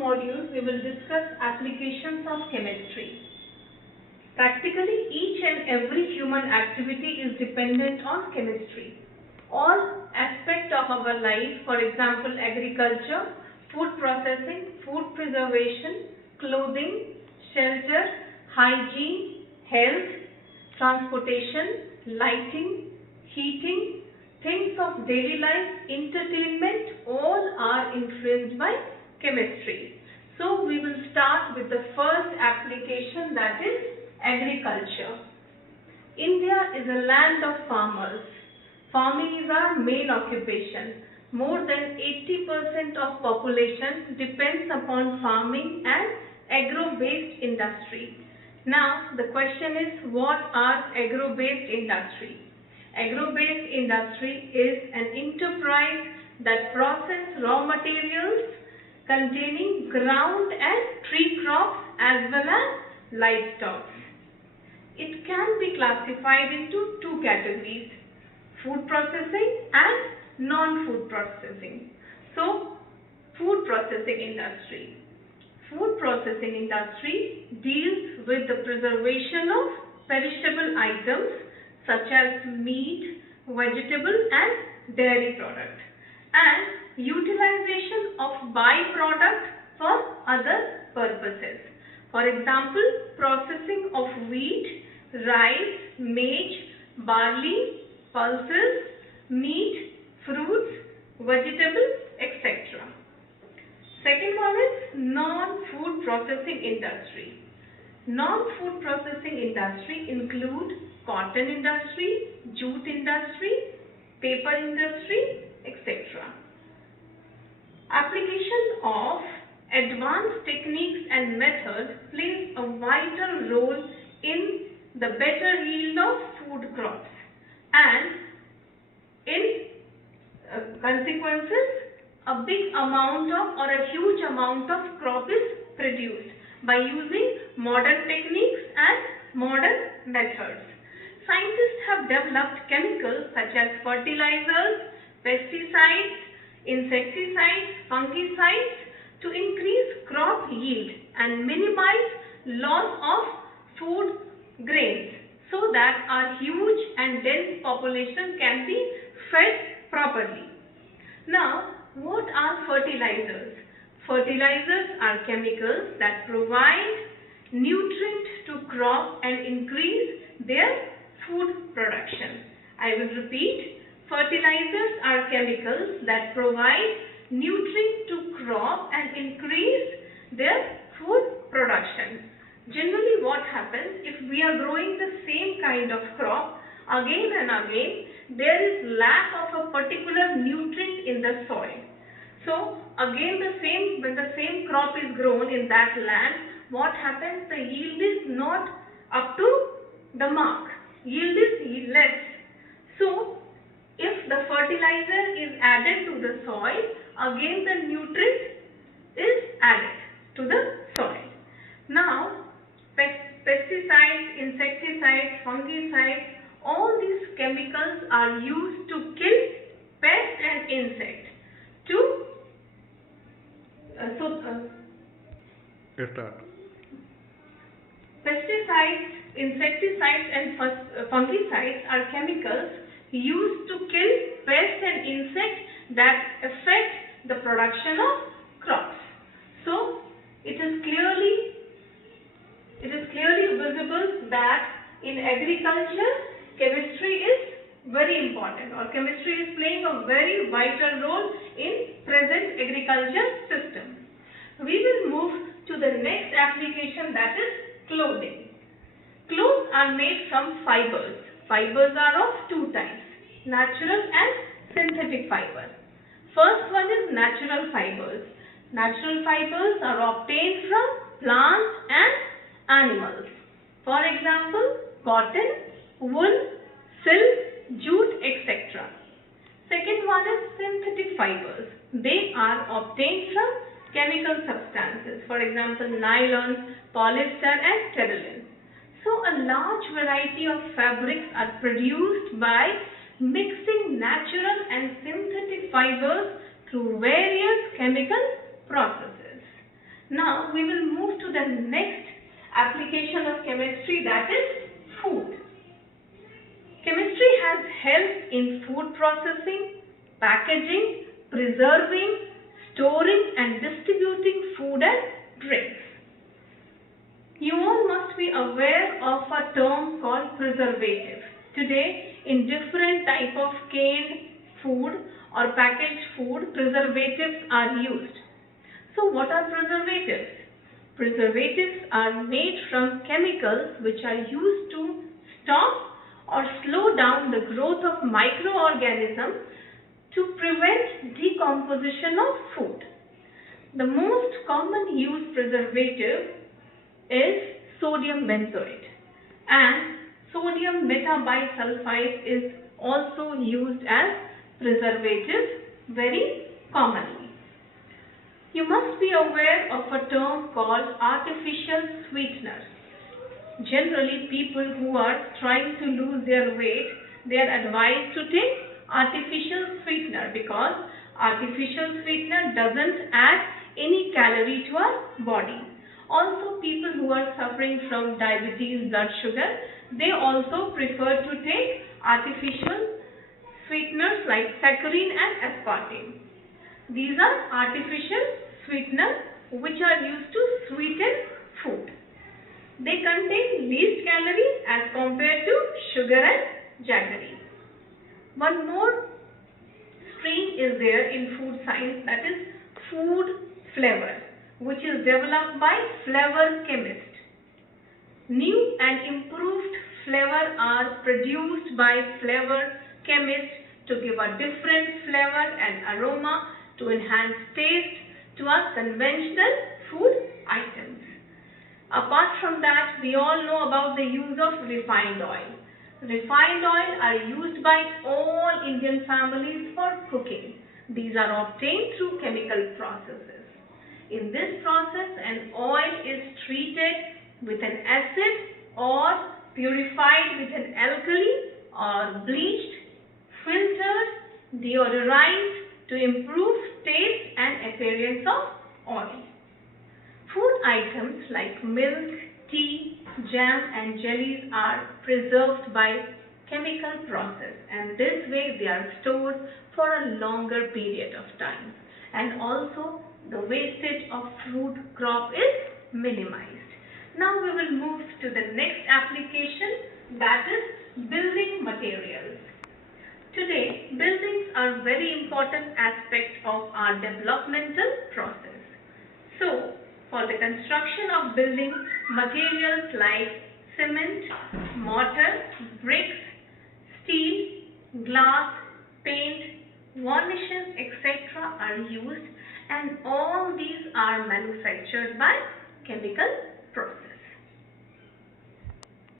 module we will discuss applications of chemistry. Practically each and every human activity is dependent on chemistry. All aspects of our life, for example agriculture, food processing, food preservation, clothing, shelter, hygiene, health, transportation, lighting, heating, things of daily life, entertainment, all are influenced by chemistry. So we will start with the first application, that is agriculture. India is a land of farmers. Farming is our main occupation. More than 80% of population depends upon farming and agro-based industry. Now the question is, what are agro-based industry? Agro-based industry is an enterprise that processes raw materials containing ground and tree crops as well as livestock. It can be classified into two categories: food processing and non-food processing. So, food processing industry. Food processing industry deals with the preservation of perishable items such as meat, vegetable and dairy product, and utilization of byproduct for other purposes. For example, processing of wheat, rice, maize, barley, pulses, meat, fruits, vegetables, etc. Second one is non-food processing industry. Non-food processing industry include cotton industry, jute industry, paper industry, etc. Application of advanced techniques and methods plays a vital role in the better yield of food crops, and in consequences a big amount of or a huge amount of crop is produced by using modern techniques and modern methods. Scientists have developed chemicals such as fertilizers, pesticides, insecticides, fungicides to increase crop yield and minimize loss of food grains so that our huge and dense population can be fed properly. Now, what are fertilizers? Fertilizers are chemicals that provide nutrients to crop and increase their food production. I will repeat. Fertilizers are chemicals that provide nutrients to crop and increase their food production. Generally what happens, if we are growing the same kind of crop again and again, there is lack of a particular nutrient in the soil. So again when the same crop is grown in that land, what happens? The yield is not up to the mark. Yield is less. So if the fertilizer is added to the soil, again the nutrient is added to the soil. Now, pesticides, insecticides, fungicides, all these chemicals are used to kill pests and insects. Pesticides, insecticides and fungicides are chemicals used to kill pests and insects that affect the production of crops. So it is clearly visible that in agriculture chemistry is very important, or chemistry is playing a very vital role in present agriculture system. We will move to the next application, that is clothing. Clothes are made from fibers. Fibers are of two types: natural and synthetic fiber. First one is natural fibers. Natural fibers are obtained from plants and animals. For example, cotton, wool, silk, jute, etc. Second one is synthetic fibers. They are obtained from chemical substances. For example, nylon, polyester and terephthalene. So a large variety of fabrics are produced by mixing natural and synthetic fibers through various chemical processes. Now we will move to the next application of chemistry, that is food. Chemistry has helped in food processing, packaging, preserving, storing and distributing food and drinks. You all must be aware of a term called preservative. Today, in different type of canned food or packaged food, preservatives are used. So what are preservatives? Preservatives are made from chemicals which are used to stop or slow down the growth of microorganisms to prevent decomposition of food. The most common used preservative is sodium benzoate, and sodium metabisulfite is also used as preservative very commonly. You must be aware of a term called artificial sweeteners. Generally, people who are trying to lose their weight, they are advised to take artificial sweetener because artificial sweetener doesn't add any calorie to our body. Also, people who are suffering from diabetes, blood sugar, they also prefer to take artificial sweeteners like saccharin and aspartame. These are artificial sweeteners which are used to sweeten food. They contain least calorie as compared to sugar and jaggery. One more stream is there in food science, that is food flavor, which is developed by flavor chemists. New and improved flavor are produced by flavor chemists to give a different flavor and aroma to enhance taste to our conventional food items. Apart from that, we all know about the use of refined oil. Refined oil are used by all Indian families for cooking. These are obtained through chemical processes. In this process, an oil is treated with an acid or purified with an alkali or bleached, filtered, deodorized to improve taste and appearance of oil. Food items like milk, tea, jam and jellies are preserved by chemical process, and this way they are stored for a longer period of time, and also the wastage of fruit crop is minimized. Now we will move to the next application, that is building materials. Today, buildings are very important aspect of our developmental process. So, for the construction of building, materials like cement, mortar, bricks, steel, glass, paint, varnishes, etc. are used, and all these are manufactured by chemical